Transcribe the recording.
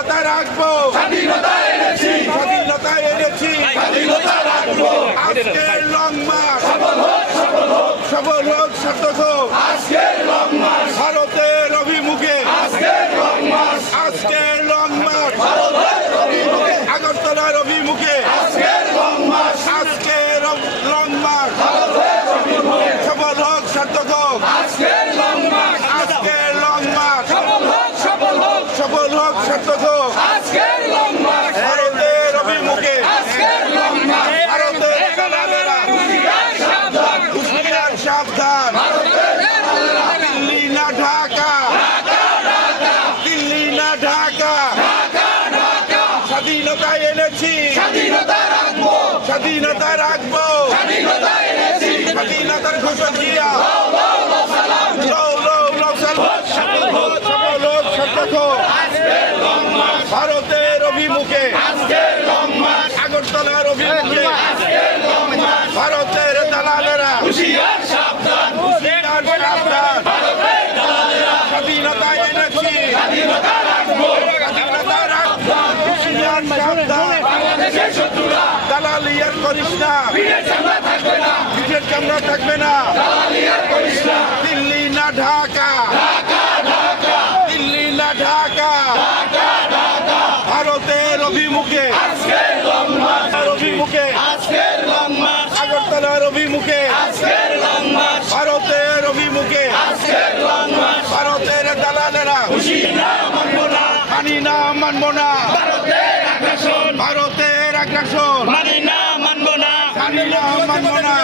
স্বাধীনতা রাখবো, স্বাধীনতা এনেছি, স্বাধীনতা এনেছি, স্বাধীনতা রাখবো। আজকের লং মার্চ সফল হোক, সফল হোক, সফল হোক, সার্থক হোক। আজকের লং মার্চ, ভারতের অভিমুখে, আজকের লং মার্চ, আজকের লং মার্চ ভারতের অভিমুখে, আগরতলার অভিমুখে, আজকের লং মার্চ, আজকের লং মার্চ ভারতের অভিমুখে, সফল হোক, সার্থক হোক। আজকের লং মার্চ, আজকের লং মার্চ সফল হোক, সফল হোক, সফল হোক, সার্থক হোক। আজকের লং মার্চ, ভারতের অভিমুখে, আজকের লং মার্চ, ভারতের দালালেরা হুঁশিয়ার সাবধান, হুঁশিয়ার সাবধান। ভারতের দালালেরা, দিল্লি না ঢাকা, দিল্লি না ঢাকা, স্বাধীনতা এনেছি, স্বাধীনতা রাখবো, স্বাধীনতা রাখবো, স্বাধীনতা এনেছি, স্বাধীনতার ঘোষণা দিয়া সালাম, লও লও লও সালাম। সফল হোক, সফল হোক, সার্থক হোক। আজকের লং মার্চ, ভারতের অভিমুখে, আজকের লং মার্চ, আগরতলার অভিমুখে, আজকের লং মার্চ, ভারতের দালালেরা হুঁশিয়ার সাবধান, হুঁশিয়ার সাবধান। ভারতের দালালেরা, স্বাধীনতা এনেছি, স্বাধীনতা রাখবো, স্বাধীনতা রাখবো, হুঁশিয়ার সাবধান। বাংলাদেশের শত্রুরা দালালি আর করিস না, পিঠের চামড়া থাকবে না, পিঠের চামড়া থাকবে না। দালালি আর করিস না, দিল্লি না ঢাকা, দিল্লি না ঢাকা, ভারতের অভিমুখে, আজকের লং মার্চ, অভিমুখে, আজকের লং মার্চ, আগরতলার অভিমুখে, আজকের লং মার্চ, ভারতের অভিমুখে, আজকের লং মার্চ, ভারতের দালালেরা হুঁশিয়ার মানবো না, মানি না, মানবো না। ভারতের আগ্রাসন, ভারতের আগ্রাসন মানি না, মানবো না, মানি না, মানবো না।